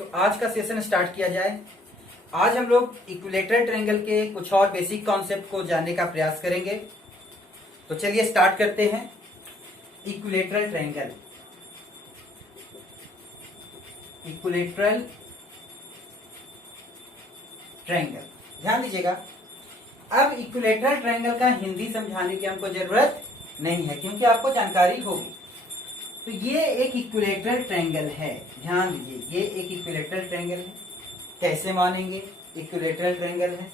तो आज का सेशन स्टार्ट किया जाए। आज हम लोग इक्विलेटरल ट्रायंगल के कुछ और बेसिक कॉन्सेप्ट को जानने का प्रयास करेंगे। तो चलिए स्टार्ट करते हैं। इक्विलेटरल ट्रायंगल, इक्विलेटरल ट्रायंगल, ध्यान दीजिएगा। अब इक्विलेटरल ट्रायंगल का हिंदी समझाने की हमको जरूरत नहीं है क्योंकि आपको जानकारी होगी। तो ये एक इक्विलेटरल ट्रायंगल है, ध्यान दीजिए, ये एक इक्विलेटरल ट्रायंगल है। कैसे मानेंगे? इक्विलेटरल ट्रायंगल है,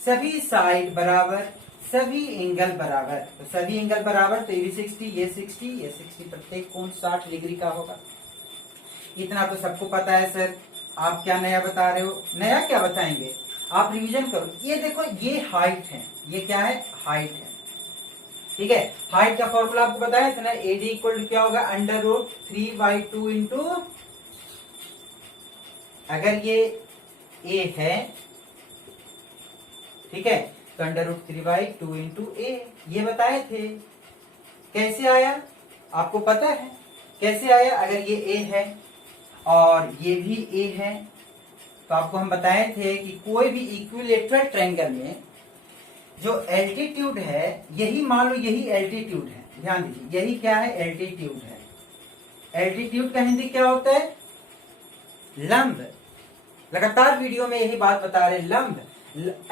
सभी साइड बराबर, सभी एंगल बराबर। तो सभी एंगल बराबर तो ये 60, ये 60, ये 60, प्रत्येक कोण 60 डिग्री का होगा। इतना तो सबको पता है सर, आप क्या नया बता रहे हो? नया क्या बताएंगे, आप रिवीजन करो। ये देखो, ये हाइट है, ये क्या है? हाइट है, ठीक है। हाइट का फॉर्मूला आपको पता है ना, एडी इक्वल टू क्या होगा? √3/2 इंटू, अगर ये ए है, ठीक है, तो √3/2 इंटू ए, ये बताए थे। कैसे आया आपको पता है? कैसे आया? अगर ये ए है और ये भी ए है तो आपको हम बताए थे कि कोई भी इक्विलेटरल ट्रायंगल में जो एल्टीट्यूड है, यही मान लो यही एल्टीट्यूड है, ध्यान दीजिए, यही क्या है? एल्टीट्यूड है। एल्टीट्यूड का हिंदी क्या होता है? लंब। लगातार वीडियो में यही बात बता रहे, लंब।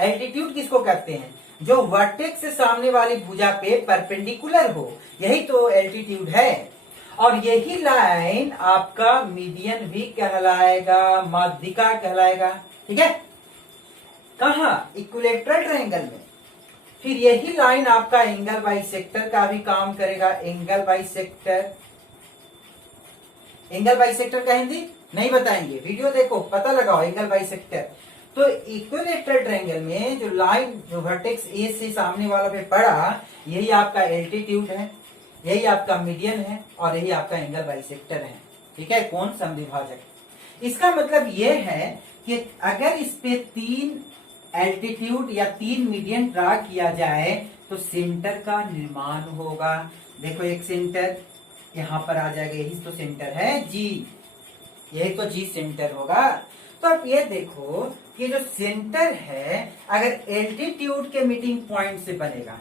एल्टीट्यूड किसको कहते हैं? जो वर्टेक्स से सामने वाली भुजा पे परपेंडिकुलर हो, यही तो एल्टीट्यूड है। और यही लाइन आपका मीडियन भी कहलाएगा, माध्यिका कहलाएगा, ठीक है। कहा? इक्विलेटरल ट्रायंगल में। फिर यही लाइन आपका एंगल बाइसेक्टर का भी काम करेगा। एंगल बाइसेक्टर, एंगल बाइसेक्टर का हिंदी नहीं बताएंगे, वीडियो देखो, पता लगाओ एंगल बाइसेक्टर। तो इक्विलेटरल ट्रायंगल में जो लाइन, जो वर्टेक्स ए से सामने वाला पे पड़ा, यही आपका एल्टीट्यूड है, यही आपका मीडियन है और यही आपका एंगल बाइसेक्टर है, ठीक है, कोण समद्विभाजक। इसका मतलब यह है कि अगर इस पे 3 एल्टीट्यूड या 3 मीडियन ड्रा किया जाए तो सेंटर का निर्माण होगा। देखो, एक सेंटर यहां पर आ जाएगा, यही तो सेंटर है जी, यही तो जी सेंटर होगा। तो अब ये देखो कि जो सेंटर है, अगर एल्टीट्यूड के मीटिंग पॉइंट से बनेगा,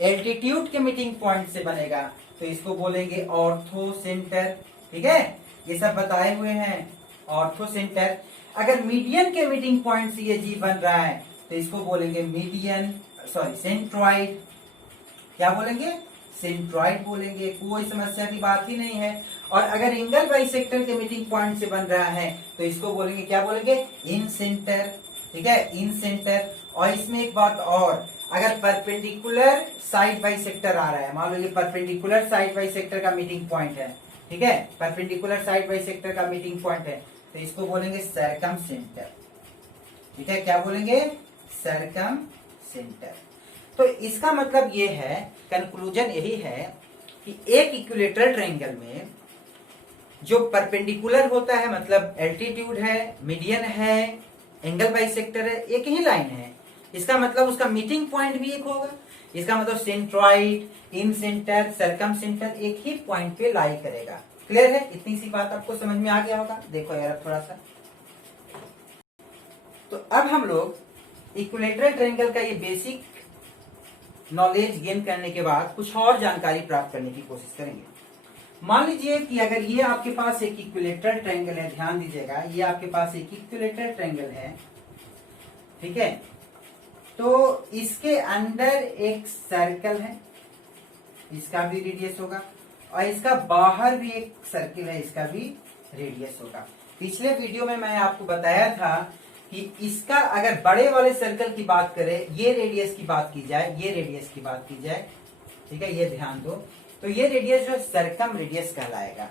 एल्टीट्यूड के मीटिंग पॉइंट से बनेगा तो इसको बोलेंगे ऑर्थो सेंटर, ठीक है, ये सब बताए हुए हैं, ऑर्थो सेंटर। अगर मीडियन के मीटिंग पॉइंट से ये जी बन रहा है तो इसको बोलेंगे मीडियन, सॉरी सेंट्रॉइड। क्या बोलेंगे? सेंट्रॉइड बोलेंगे, कोई समस्या की बात ही नहीं है। और अगर एंगल बाइसेक्टर के मीटिंग पॉइंट से बन रहा है तो इसको बोलेंगे, क्या बोलेंगे? इन सेंटर, ठीक है, इन सेंटर। और इसमें एक बात और, अगर परपेंडिकुलर साइड बाइसेक्टर आ रहा है, मान लो ये परपेंडिकुलर साइड बाइसेक्टर का मीटिंग पॉइंट है, ठीक है, परपेंडिकुलर साइड बाइसेक्टर का मीटिंग पॉइंट है, तो इसको बोलेंगे सर्कम सेंटर, ठीक है। क्या बोलेंगे? Circum centre. तो इसका मतलब ये है, कंक्लूजन यही है कि एक इक्विलेटरल ट्रायंगल में जो परपेंडिकुलर होता है, मतलब एल्टीट्यूड है, मीडियन है, एंगल बाइसेक्टर है, एक ही लाइन है, इसका मतलब उसका मीटिंग पॉइंट भी एक होगा। इसका मतलब सेंट्रॉइड, इन सेंटर, सर्कम सेंटर एक ही पॉइंट पे लाई करेगा। क्लियर है? इतनी सी बात आपको समझ में आ गया होगा। देखो यार थोड़ा सा, तो अब हम लोग इक्विलेटरल ट्रायंगल का ये बेसिक नॉलेज गेन करने के बाद कुछ और जानकारी प्राप्त करने की कोशिश करेंगे। मान लीजिए कि अगर ये आपके पास एक इक्विलेटरल ट्रायंगल है, ध्यान दीजिएगा, ये आपके पास एक इक्विलेटरल ट्रायंगल है, ठीक है, तो इसके अंदर एक सर्कल है, इसका भी रेडियस होगा, और इसका बाहर भी एक सर्किल है, इसका भी रेडियस होगा। पिछले वीडियो में मैं आपको बताया था कि इसका अगर बड़े वाले सर्कल की बात करें, ये रेडियस की बात की जाए, ये रेडियस की बात की जाए, ठीक है, ये ध्यान दो, तो ये रेडियस जो सर्कम रेडियस कहलाएगा,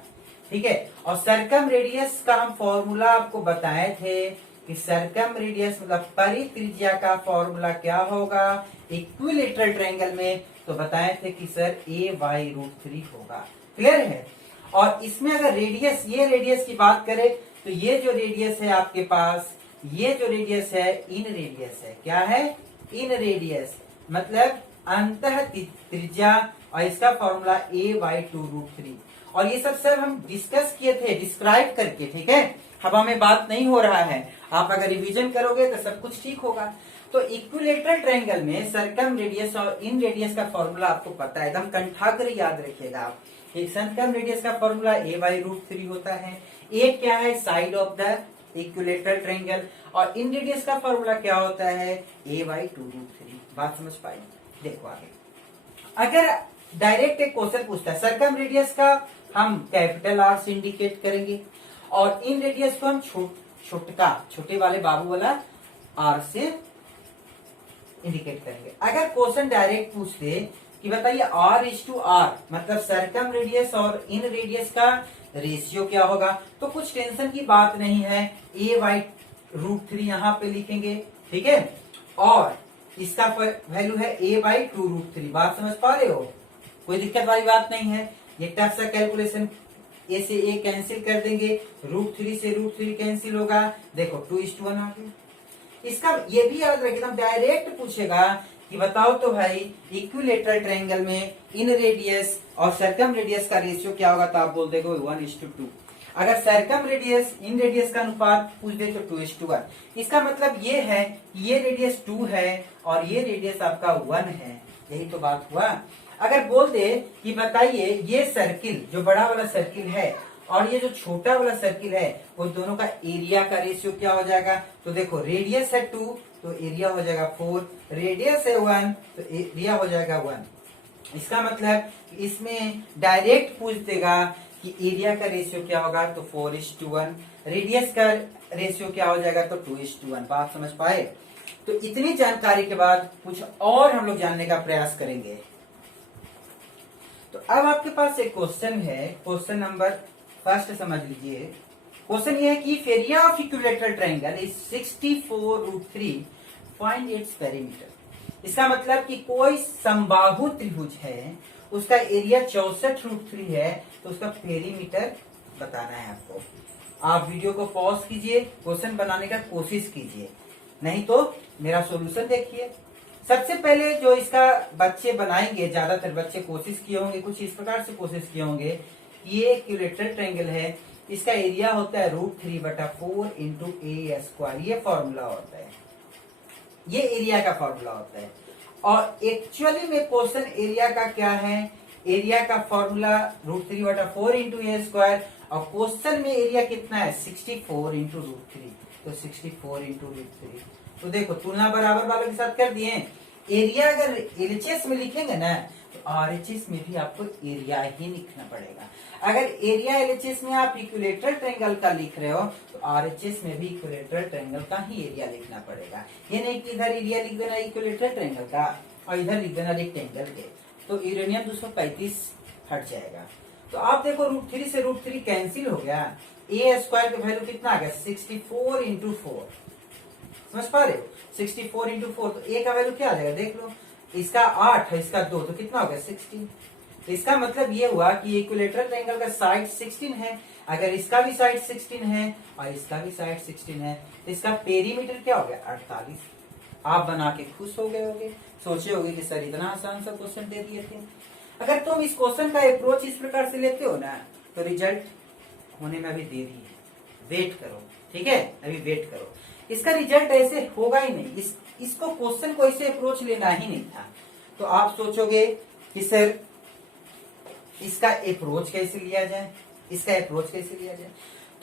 ठीक है। और सर्कम रेडियस का हम फॉर्मूला आपको बताए थे कि सर्कम रेडियस मतलब परित्रिज्या का फॉर्मूला क्या होगा इक्विलेटरल ट्रायंगल में, तो बताए थे कि सर a/√3 होगा। क्लियर है? और इसमें अगर रेडियस, ये रेडियस की बात करें तो ये जो रेडियस है आपके पास, ये जो रेडियस है इन रेडियस है, क्या है? इन रेडियस, मतलब अंतः त्रिज्या, और इसका फॉर्मूला a/2√3। और ये सब सर हम डिस्कस किए थे, डिस्क्राइब करके, ठीक है। हवा में बात नहीं हो रहा है। आप अगर रिवीजन करोगे तो सब कुछ ठीक होगा। तो इक्विलेटरल ट्रायंगल में सर्कम रेडियस और इन रेडियस का फॉर्मूला आपको पता है, एकदम कंठाग्र याद रखिएगा आप। एक सर्कम रेडियस का फॉर्मूला a/√3 होता है। ए क्या है? Side of the equilateral triangle. और इन रेडियस का फॉर्मूला क्या होता है? a/2√3। बात समझ पाए? देखो आगे, अगर डायरेक्ट एक क्वेश्चन पूछता है, सर्कम रेडियस का हम कैपिटल आर से इंडिकेट करेंगे और इन रेडियस को हम छोटे वाले बाबू वाला आर से इंडिकेट करेंगे। अगर क्वेश्चन डायरेक्ट पूछते कि बताइए r/r मतलब सर्कम रेडियस और इन रेडियस का रेशियो क्या होगा, तो कुछ टेंशन की बात नहीं है, a/√3 यहाँ पे लिखेंगे, ठीक है। और इसका वैल्यू है a/2√3। बात समझ पा रहे हो? कोई दिक्कत वाली बात नहीं है। ये टफ सा कैलकुलेशन, a से a कैंसिल कर देंगे, √3 से √3 कैंसिल होगा, देखो 2:1 आ गया। इसका ये भी याद रखिए, डायरेक्ट पूछेगा कि बताओ तो भाई इक्विलेटरल ट्रायंगल में इन रेडियस और सर्कम रेडियस का रेशियो क्या होगा, तो आप बोल देगा 1:2। अगर सर्कम रेडियस इन रेडियस का अनुपात पूछ दे तो 2:1। इसका मतलब ये है कि ये रेडियस 2 है और ये रेडियस आपका 1 है। यही तो बात हुआ। अगर बोल दे कि बताइए ये सर्किल जो बड़ा वाला सर्किल है और ये जो छोटा वाला सर्किल है वो दोनों का एरिया का रेशियो क्या हो जाएगा, तो देखो रेडियस है 2 तो एरिया हो जाएगा 4, रेडियस है 1 तो एरिया हो जाएगा 1। इसका मतलब इसमें डायरेक्ट पूछ देगा कि एरिया का रेशियो क्या होगा, तो 4:1, रेडियस का रेशियो क्या हो जाएगा, तो 2:1। बात समझ पाए? तो इतनी जानकारी के बाद कुछ और हम लोग जानने का प्रयास करेंगे। तो अब आपके पास एक क्वेश्चन है, क्वेश्चन नंबर फर्स्ट समझ लीजिए। क्वेश्चन ये है कि area of equilateral triangle is 64√3.8 perimeter. इसका मतलब कि कोई समबाहु त्रिभुज है, उसका एरिया 64√3 है, तो उसका पेरीमीटर बताना है आपको। आप वीडियो को पॉज कीजिए, क्वेश्चन बनाने का कोशिश कीजिए, नहीं तो मेरा सॉल्यूशन देखिए। सबसे पहले जो इसका बच्चे बनाएंगे, ज्यादातर बच्चे कोशिश किए होंगे, कुछ इस प्रकार से कोशिश किए होंगे, ये इक्विलेटरल ट्रायंगल है, इसका एरिया होता है √3/4 × a²। ये फॉर्मूला होता है, ये एरिया का फॉर्मूला होता है। और एक्चुअली में क्वेश्चन एरिया का क्या है, एरिया का फॉर्मूला √3/4 × a²। और क्वेश्चन में एरिया कितना है, 64 × √3, तो 64 × √3। तो देखो तुलना बराबर वालों के साथ कर दिए। एरिया अगर एलएचएस में लिखेंगे ना तो आरएचएस में भी आपको एरिया ही लिखना पड़ेगा। अगर एरिया एलएचएस में आप इक्विलेटरल ट्रायंगल का लिख रहे हो तो आरएचएस में भी इक्विलेटरल ट्रायंगल का ही एरिया लिखना पड़ेगा। ये नहीं कि इधर एरिया लिख देना इक्विलेटरल ट्रायंगल का और इधर लिख देना रेक्टेंगल के, तो यूरेनियम 235 हट जाएगा। तो आप देखो √3 से √3 कैंसिल हो गया, a² का वैल्यू कितना आ गया, 64 × 4। समझ पा रहे हो? 64 × 4, तो a का वैल्यू क्या आ जाएगा, देख लो। इसका 8 है, इसका 2, तो कितना हो गया, 16। तो इसका मतलब ये हुआ कि इक्विलेटरल ट्रायंगल का साइड 16 है। अगर इसका भी साइड 16 है और इसका भी साइड 16 है तो इसका पेरीमीटर क्या हो गया, 48। आप बना के खुश हो गए होगे, सोचे होगे कि सर इतना आसान सा क्वेश्चन दे दिए थे। अगर तुम इस क्वेश्चन का अप्रोच इस प्रकार से लेते हो ना तो रिजल्ट होने में अभी देरी है, वेट करो, ठीक है, अभी वेट करो। इसका रिजल्ट ऐसे होगा ही नहीं, इसको क्वेश्चन को ऐसे अप्रोच लेना ही नहीं था। तो आप सोचोगे कि सर इसका अप्रोच कैसे लिया जाए, इसका अप्रोच कैसे लिया जाए।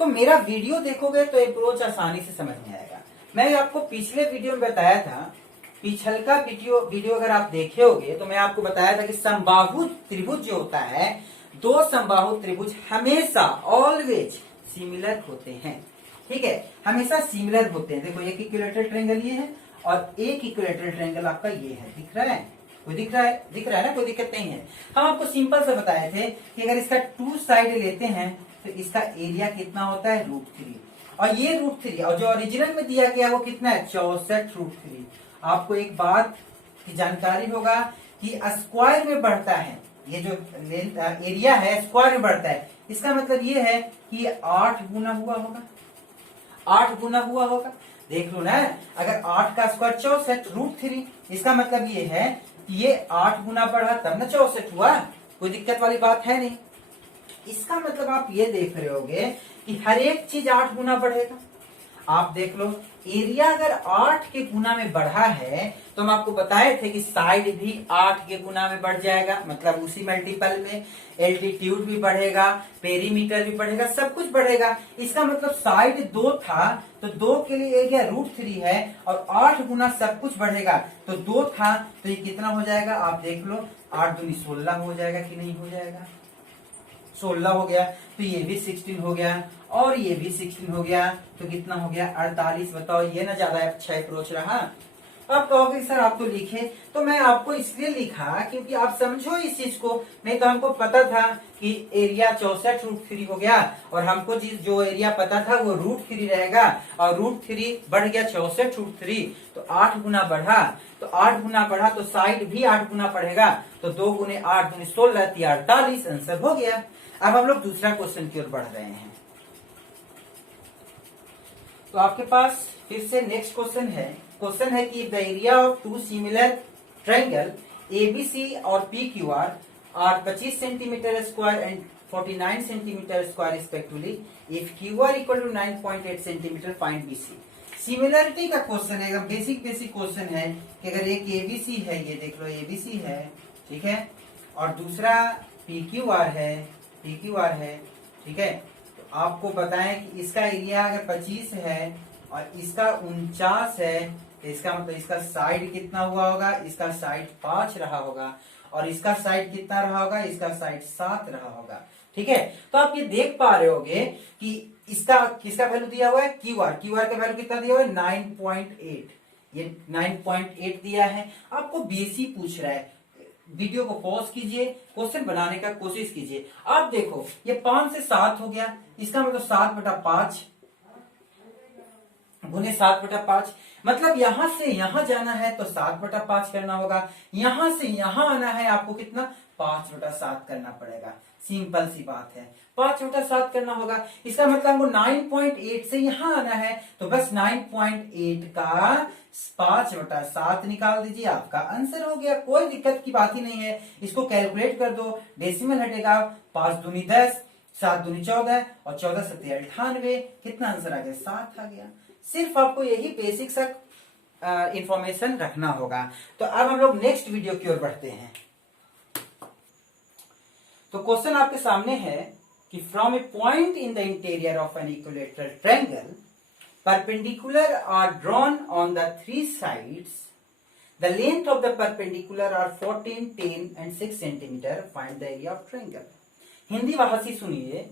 तो मेरा वीडियो देखोगे तो अप्रोच आसानी से समझ में आएगा। मैं आपको पिछले वीडियो में बताया था, पिछल का वीडियो अगर आप देखे होगे तो मैं आपको बताया था कि समबाहु त्रिभुज जो होता है, दो समबाहु त्रिभुज हमेशा ऑलवेज सिमिलर होते हैं, ठीक है, हमेशा सिमिलर होते हैं। देखो एक इक्विलेटरल ट्रायंगल ये है और एक इक्विलेटरल ट्रायंगल आपका ये है, दिख रहा है, कोई दिख रहा है ना, कोई दिक्कत नहीं है। हम आपको सिंपल से बताए थे कि अगर इसका 2 साइड लेते हैं तो इसका एरिया कितना होता है, √3, और ये √3 और जो ओरिजिनल में दिया गया वो कितना है, 64√3। आपको एक बात की जानकारी होगा कि स्क्वायर में बढ़ता है, ये जो एरिया है स्क्वायर में बढ़ता है, इसका मतलब ये है कि 8 गुना हुआ होगा, 8 गुना हुआ होगा। देख लो ना, अगर 8 का स्क्वायर 64 √3, इसका मतलब ये है कि ये 8 गुना बढ़ा तब ना 64 हुआ, कोई दिक्कत वाली बात है नहीं। इसका मतलब आप ये देख रहे होगे कि हर एक चीज 8 गुना बढ़ेगा। आप देख लो, एरिया अगर 8 के गुना में बढ़ा है तो हम आपको बताए थे कि साइड भी 8 के गुना में बढ़ जाएगा, मतलब उसी मल्टीपल में एल्टीट्यूड भी बढ़ेगा, पेरीमीटर भी बढ़ेगा, सब कुछ बढ़ेगा। इसका मतलब साइड 2 था तो 2 के लिए एरिया √3 है और 8 गुना सब कुछ बढ़ेगा तो 2 था तो ये कितना हो जाएगा आप देख लो, 8 दूनी 16 हो जाएगा कि नहीं हो जाएगा? 16 हो गया तो ये भी 16 हो गया और ये भी 16 हो गया तो कितना हो गया 48। बताओ ये ना ज्यादा अच्छा अप्रोच रहा। आप कहोगे सर आप तो लिखे, तो मैं आपको इसलिए लिखा क्योंकि आप समझो इस चीज को, नहीं तो हमको पता था कि एरिया 64√3 हो गया और हमको जो एरिया पता था वो √3 रहेगा और √3 बढ़ गया 64√3 तो 8 गुना बढ़ा, तो 8 गुना बढ़ा तो साइड भी 8 गुना बढ़ेगा तो 2 गुने 8 दूनी 16 48 आंसर हो गया। अब हम लोग दूसरा क्वेश्चन की ओर बढ़ रहे हैं। तो आपके पास फिर से नेक्स्ट क्वेश्चन है कि the area of 2 similar triangle ABC और PQR are 25 centimetre square and 49 centimetre square respectively, if QR equal to 9.8 centimetre find BC। Similarity का क्वेश्चन है, एकदम बेसिक क्वेश्चन है कि अगर एक एबीसी है, ये देख लो एबीसी है, ठीक है, और दूसरा PQR है, ठीक है, तो आपको बताएं कि इसका एरिया अगर 25 है और इसका 49 है तो इसका मतलब इसका साइड कितना हुआ होगा, इसका साइड 5 रहा होगा और इसका साइड कितना रहा होगा, इसका साइड 7 रहा होगा। ठीक है, तो आप ये देख पा रहे होगे कि इसका किसका वैल्यू दिया हुआ है, क्यूआर का वैल्यू कितना दिया हुआ है 9.8, ये 9.8 दिया है। आपको बेसी पूछ रहा है, वीडियो को पॉज कीजिए, क्वेश्चन बनाने का कोशिश कीजिए। आप देखो ये 5 से 7 हो गया, इसका मतलब 7/5 गुने 7/5, मतलब यहां से यहां जाना है तो 7/5 करना होगा, यहां से यहां आना है आपको कितना 5/7 करना पड़ेगा। सिंपल सी बात है, 5/7 करना होगा। इसका मतलब हमको 9.8 से यहां आना है तो बस 9.8 का 5/7 निकाल दीजिए, आपका आंसर हो गया। कोई दिक्कत की बात ही नहीं है, इसको कैलकुलेट कर दो, डेसिमल हटेगा, 5 दूनी 10, 7 दूनी 14 और 14 7 98, कितना आंसर आ गया 7 आ गया। सिर्फ आपको यही बेसिक सा इंफॉर्मेशन रखना होगा। तो अब हम लोग नेक्स्ट वीडियो की ओर बढ़ते हैं। तो क्वेश्चन आपके सामने है कि from a point in the interior of an equilateral triangle perpendicular are drawn on the 3 sides, the length of the perpendicular are 14, 10 and 6 centimetre, find the area of triangle. Hindi भाषी सुनिए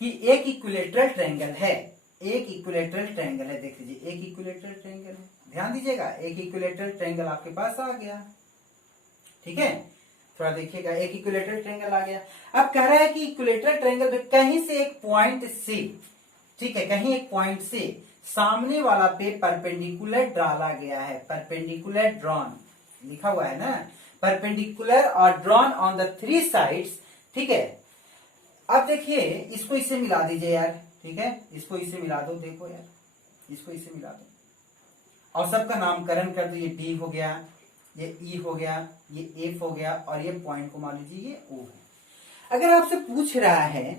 कि एक इक्विलैटरल ट्रायंगल है, एक equilateral triangle है, देख लीजिए एक इक्विलैटरल ट्रायंगल है, ध्यान दीजिएगा, एक इक्विलैटरल ट्रायंगल आपके पास आ गया। ठीक है, थोड़ा देखिएगा, एक इक्विलैटरल ट्रायंगल आ गया। अब कह रहा है कि इक्विलैटरल ट्रायंगल में कहीं से एक पॉइंट से, ठीक है, कहीं एक पॉइंट से सामने वाला पे परपेंडिकुलर डाला गया है, परपेंडिकुलर ड्रॉन लिखा हुआ है ना, परपेंडिकुलर और ड्रॉन ऑन द 3 साइड्स। ठीक है, अब देखिए इसको इससे मिला दीजिए यार, ठीक है, इसको इससे मिला दो, देखो यार इसको इससे मिला दो और सबका नामकरण कर दो, ये डी हो गया, ये ई हो गया, ये एफ हो गया और ये पॉइंट को मान लीजिए ये ओ है। अगर आपसे पूछ रहा है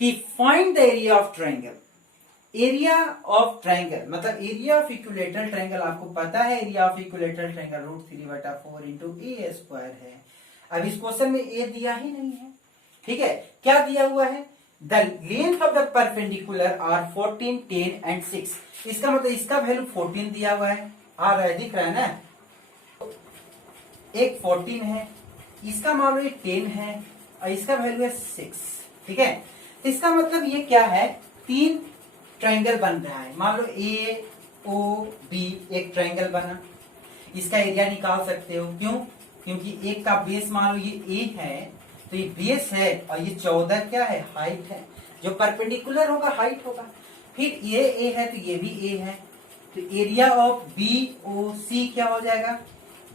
कि find the area of triangle, area of triangle मतलब एरिया ऑफ इक्विलैटरल ट्रायंगल, आपको पता है area of equilateral triangle √3/4 into A square है। अब इस क्वेश्चन में ए दिया ही नहीं है, ठीक है, क्या दिया हुआ है, the length of the perpendicular are 14, 10 and 6। इसका मतलब इसका वैल्यू 14 दिया हुआ है, आ रहा है, दिख रहा है ना, एक 14 है, इसका मान लो 10 है और इसका वैल्यू है 6। ठीक है, इसका मतलब ये क्या है, 3 ट्रायंगल बन रहा है। मान लो ए ओ बी एक ट्रायंगल बना, इसका एरिया निकाल सकते हो, क्यों, क्योंकि एक का बेस मान लो ये ए है तो ये बेस है और ये 14 क्या है, हाइट है, जो परपेंडिकुलर होगा हाइट होगा। फिर ये ए है तो ये भी ए है, तो एरिया ऑफ बी ओ सी क्या हो जाएगा,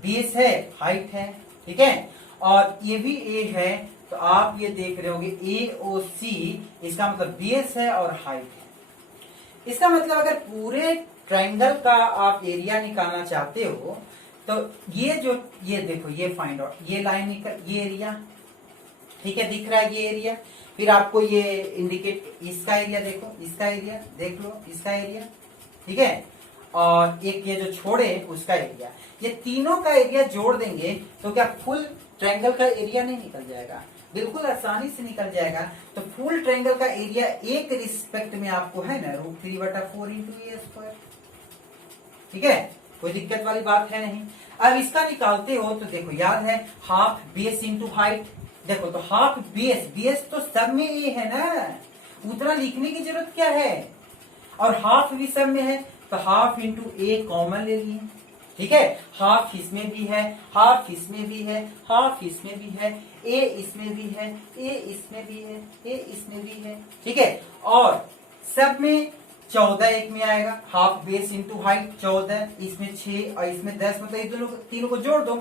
बेस है हाइट है, ठीक है, और ये भी ए है तो आप ये देख रहे होगे ए ओ सी, इसका मतलब बेस है और हाइट है। इसका मतलब अगर पूरे ट्रायंगल का आप एरिया निकालना चाहते हो तो ये जो ये देखो ये फाइंड आउट, ये लाइन निकल, ये एरिया, ठीक है, दिख रहा है ये एरिया। फिर आपको ये इंडिकेट, इसका एरिया देखो, इसका एरिया देख लो, इसका एरिया, ठीक है, और एक ये जो छोड़े उसका एरिया, ये तीनों का एरिया जोड़ देंगे तो क्या फुल ट्रायंगल का एरिया नहीं निकल जाएगा? बिल्कुल आसानी से निकल जाएगा। तो फुल ट्रायंगल का एरिया एक रिस्पेक्ट में आपको है ना √3/4 इंटू ए स्क्वायर, ठीक है, कोई दिक्कत वाली बात है नहीं। अब इसका निकालते हो तो देखो याद है हाफ बेस इंटू हाइट, देखो तो हाफ बेस, बेस तो सब में ए है ना, उतना लिखने की जरूरत क्या है, और हाफ भी सब में है तो हाफ इंटू ए कॉमन ले लिए, ठीक है, हाफ इसमें भी है, हाफ इसमें भी है, हाफ इसमें भी है, ए इसमें भी है, ए इसमें भी है, ए इसमें भी है, ठीक है, और सब में 14 एक में आएगा, हाफ बेस इंटू हाइट 14, इसमें 6 और इसमें 10, मतलब ये दोनों तीनों को जोड़ दो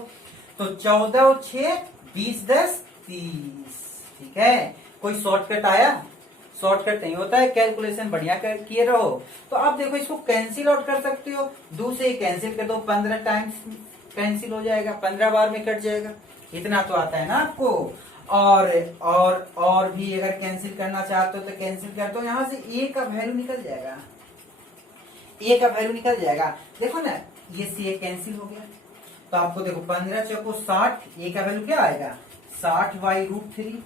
तो 14 और 6 20 10 30, ठीक है। कोई शॉर्टकट आया? शॉर्टकट नहीं होता है, कैलकुलेशन बढ़िया किए रहो। तो आप देखो इसको कैंसिल आउट कर सकते हो, 2 से कैंसिल कर दो, 15 टाइम्स कैंसिल हो जाएगा, 15 बार में कट जाएगा, इतना तो आता है ना आपको। और भी अगर कैंसिल करना चाहते हो तो कैंसिल कर दो, यहां से ए का वैल्यू निकल जाएगा, ए का वैल्यू निकल जाएगा। देखो ना ये से ए कैंसिल हो गया, तो आपको देखो 15 चौको 60, ए का वैल्यू क्या आएगा 60/√3,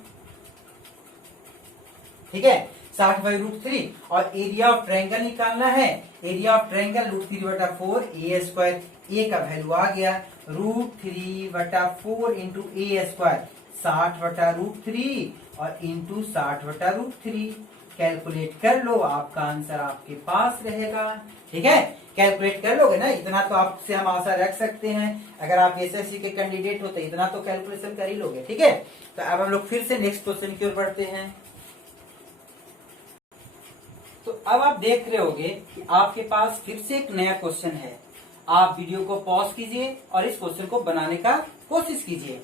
ठीक है, 60/√3। और एरिया ऑफ ट्रायंगल निकालना है, area of triangle √3/4 A square, A का वैल्यू आ गया √3/4 इंटू ए स्क्वायर 60/√3 और इंटू 60/√3, कैलकुलेट कर लो, आपका आंसर आपके पास रहेगा, ठीक है, कैलकुलेट कर लोगे ना, इतना तो आपसे हम आशा रख सकते हैं, अगर आप एसएससी के कैंडिडेट हो तो इतना तो कैलकुलेशन कर ही लोगे, ठीक है। तो अब हम लोग फिर से नेक्स्ट क्वेश्चन की ओर बढ़ते हैं। तो अब आप देख रहे होगे कि आपके पास फिर से एक नया क्वेश्चन है, आप वीडियो को पॉज कीजिए और इस क्वेश्चन को बनाने का कोशिश कीजिए।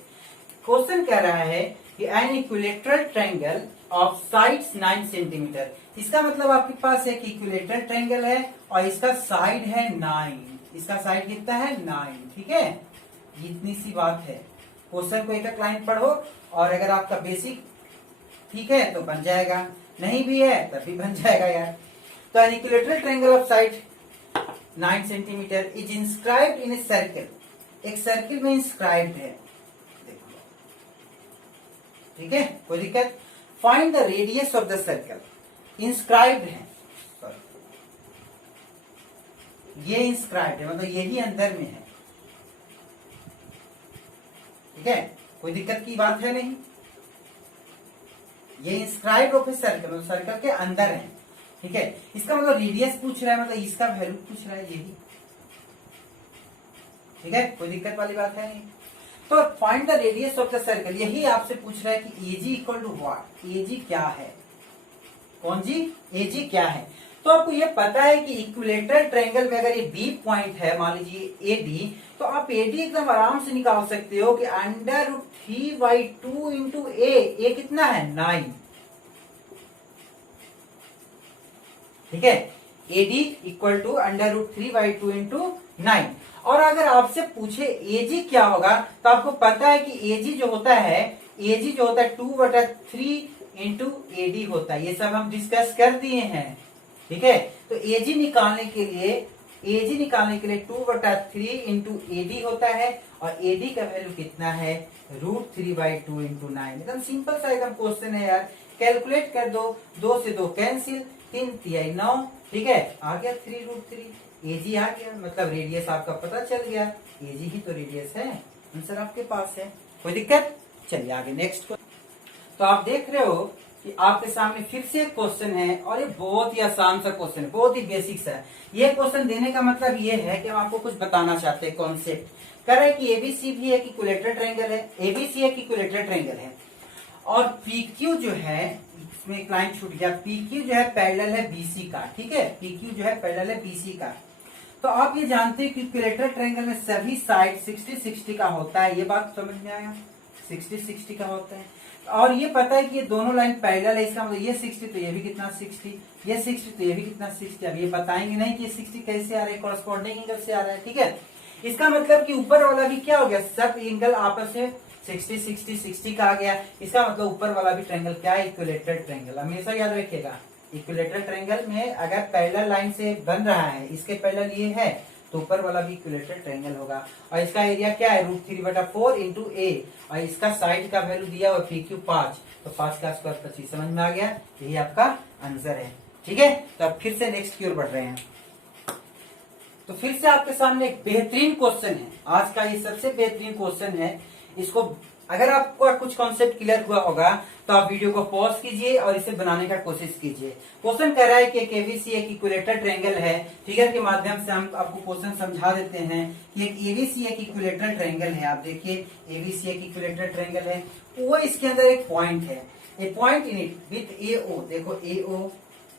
क्वेश्चन कह रहा है कि an equilateral triangle of sides 9 centimetre, इसका मतलब आपके पास एक इक्विलेटरल ट्रायंगल है और इसका साइड है 9, इसका साइड कितना है 9, ठीक है, इतनी सी बात है। क्वेश्चन को एक लाइन पढ़ो और अगर आपका बेसिक ठीक है तो बन जाएगा, नहीं भी है तब भी बन जाएगा यार। तो an equilateral triangle of side 9 centimetre is inscribed in a circle, एक सर्किल में इंस्क्राइब्ड है, ठीक है, कोई दिक्कत। Find the radius of the circle, inscribed है, ये इंस्क्राइब्ड है मतलब यही अंदर में है, ठीक है, कोई दिक्कत की बात है नहीं, ये इंस्क्राइब्ड ऑफ ए सर्कल मतलब सर्कल के अंदर है, ठीक है। इसका मतलब रेडियस पूछ रहा है, मतलब इसका वैल्यू पूछ रहा है यही, ठीक है, कोई दिक्कत वाली बात है नहीं। तो find the radius of the circle, यही आपसे पूछ रहा है कि एजी इक्वल टू व्हाट, एजी क्या है, कौन जी, एजी क्या है। तो आपको ये पता है कि इक्विलेटरल ट्रायंगल में अगर ये बी पॉइंट है, मान लीजिए एडी, तो आप एडी एकदम आराम से निकाल सकते हो कि √3/2 इंटू ए कितना है 9, ठीक है, एडी इक्वल टू √3/2 इंटू 9। और अगर आपसे पूछे एजी क्या होगा, तो आपको पता है कि एजी जो होता है, एजी जो होता है 2/3 इंटू एडी होता है, ये सब हम डिस्कस कर दिए हैं, ठीक है। तो एजी निकालने के लिए 2/3 इंटू एडी होता है और एडी का वैल्यू कितना है √3/2 इंटू 9, एकदम सिंपल सा एकदम क्वेश्चन है यार, कैलकुलेट कर दो, 2 से 2 कैंसिल, 3 3 9, ठीक है, आ गया 3√3, एजी आ गया, मतलब रेडियस आपका पता चल गया, एजी ही तो रेडियस है, आंसर आपके पास है, कोई दिक्कत। चलिए आगे नेक्स्ट क्वेश्चन। तो आप देख रहे हो कि आपके सामने फिर से एक क्वेश्चन है और ये बहुत ही आसान सा क्वेश्चन है, बहुत ही बेसिक सा है। ये क्वेश्चन देने का मतलब ये है कि हम आपको कुछ बताना चाहते हैं, कॉन्सेप्ट कर रहे हैं कि एबीसी भी एक इक्विलेटरल ट्रायंगल है, एबीसी एक इक्विलेटरल ट्रायंगल है और पीक्यू जो है, इसमें एक लाइन छूट गया, पीक्यू जो है पैरेलल है बीसी का, ठीक है, पीक्यू जो है पैरेलल है बीसी का। तो आप ये जानते हैं कि इक्विलेटरल ट्रायंगल में सभी साइड 60-60 का होता है, ये बात समझ में आया, 60-60 का होता है। और ये पता है कि ये दोनों लाइन पैरेलल है, इसका मतलब ये 60 तो ये भी कितना 60, ये 60 तो ये भी कितना 60। अब ये बताएंगे नहीं कि 60 कैसे आ रहा है, कॉरस्पॉन्डिंग एंगल से आ रहा है, ठीक है। इसका मतलब कि ऊपर वाला भी क्या हो गया, सब एंगल आपस में 60 60 60 का आ गया। इसका मतलब ऊपर वाला भी ट्रायंगल क्या है, इक्विलेटरल ट्रायंगल। हमेशा याद रखिएगा इक्विलेटरल ट्रायंगल में अगर पैरेलल लाइन से बन रहा है, इसके पैरेलल ये है, तो ऊपर वाला भी इक्विलेटरल ट्रायंगल होगा। और इसका एरिया क्या है, √3/4 इंटू ए, और इसका साइड का वैल्यू दिया हुआ PQ 5, तो 5 का स्क्वायर 25। समझ में आ गया, यही आपका आंसर है। ठीक है, तो अब फिर से नेक्स्ट की ओर बढ़ रहे हैं। तो फिर से आपके सामने एक बेहतरीन क्वेश्चन है, आज का ये सबसे बेहतरीन क्वेश्चन है। इसको अगर आपको कुछ कॉन्सेप्ट क्लियर हुआ होगा तो आप वीडियो को पॉज कीजिए और इसे बनाने का कोशिश कीजिए। क्वेश्चन कह रहा है कि एक एबीसी एक इक्विलेटरल ट्रायंगल है। फिगर के माध्यम से हम आपको क्वेश्चन समझा देते हैं कि एक एबीसी एक इक्विलेटरल ट्रायंगल है। आप देखिए एबीसी एक इक्विलेटरल ट्रायंगल है, वो इसके अंदर एक पॉइंट है, ए पॉइंट इन इट विथ एओ, देखो एओ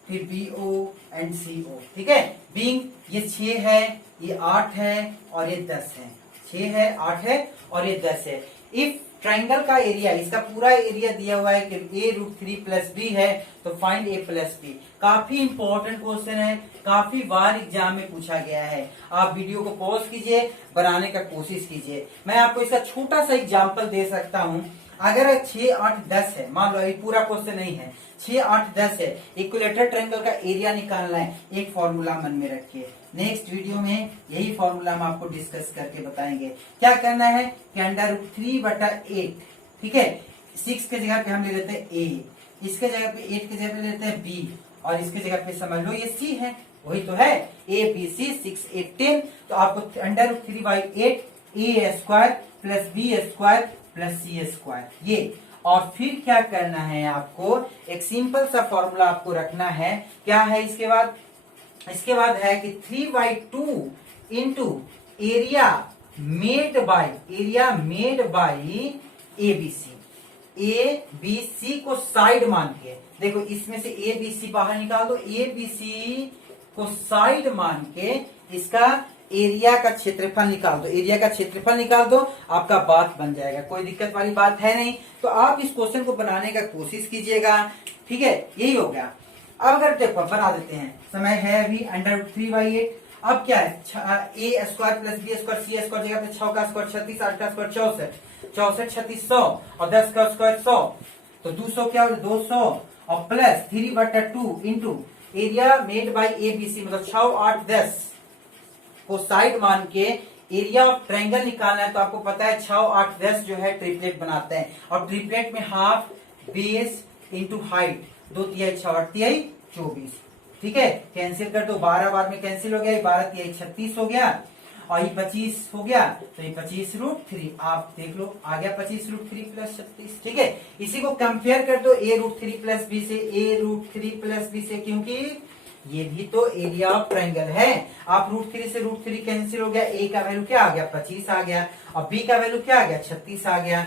फिर BO एंड CO। ठीक है, बीइंग ये 6 है, ये 8 है और ये 10 है। 6 है, 8 है और ये 10 है। इफ ट्रायंगल का एरिया, इसका पूरा एरिया दिया हुआ है कि A√3+B है, तो फाइंड A+B। काफी इंपॉर्टेंट क्वेश्चन है, काफी बार एग्जाम में पूछा गया है। आप वीडियो को पॉज कीजिए, बनाने का कोशिश कीजिए। मैं आपको इसका छोटा सा एग्जाम्पल दे सकता हूँ। अगर 6, 8, 10 है, मान लो ये पूरा क्वेश्चन नहीं है, 6, 8, 10 है, इक्विलेटरल ट्रायंगल का एरिया निकालना है, एक फॉर्मूला मन में रखिए। नेक्स्ट वीडियो में यही फॉर्मूला हम आपको डिस्कस करके बताएंगे। क्या करना है कि √3/8, ठीक है, 6 के जगह पे हम ले लेते हैं A, इसके जगह पे 8 के जगह पे ले लेते हैं B, और इसके जगह पे समझ लो ये C है, वही तो है ABC 6, 8, 10। तो आपको √3/8 A² + B² + C², ये। और फिर क्या करना है आपको, एक सिंपल सा फॉर्मूला आपको रखना है। क्या है इसके बाद, इसके बाद है कि 3/2 into area made by ABC। ABC को साइड मान के, देखो इसमें से ABC बाहर निकाल दो, ABC को साइड मान के इसका एरिया का क्षेत्रफल निकाल दो, एरिया का क्षेत्रफल निकाल दो, आपका बात बन जाएगा। कोई दिक्कत वाली बात है नहीं। तो आप इस क्वेश्चन को बनाने का कोशिश कीजिएगा। ठीक है, यही हो गया। अब अगर देखो बना देते हैं, समय है अभी, √3/8। अब क्या है, A² + B² C² जगह पे 6 का स्क्वायर 36, 8 का स्क्वायर 64, 64 36 100 और 10 का स्क्वायर 100, तो 200 क्या हो, 200 और plus 3/2 into area made by ABC, मतलब 6, 8, 10 को साइड मान के एरिया ऑफ ट्रायंगल निकालना है। तो आपको पता है 6, 8, 10 जो है ट्रिपलेट बनाते हैं, और ट्रिपलेट में हाफ बेस इंटू हाइट, 2 तिहाई 6, 8 तिहाई 24। ठीक है, कैंसिल कर दो, 12 बार में कैंसिल हो गया, 12 तिहाई 36 हो गया, और ये 25 हो गया, तो ये 25√3, आप देख लो आ गया 25√3 + 36। ठीक है, इसी को कंपेयर कर दो A√3+B से, A√3+B से, क्योंकि ये भी तो एरिया ऑफ ट्रायंगल है। आप √3 से √3 कैंसिल हो गया, A का वैल्यू क्या आ गया, 25 आ गया, और B का वैल्यू क्या आ गया, 36 आ गया।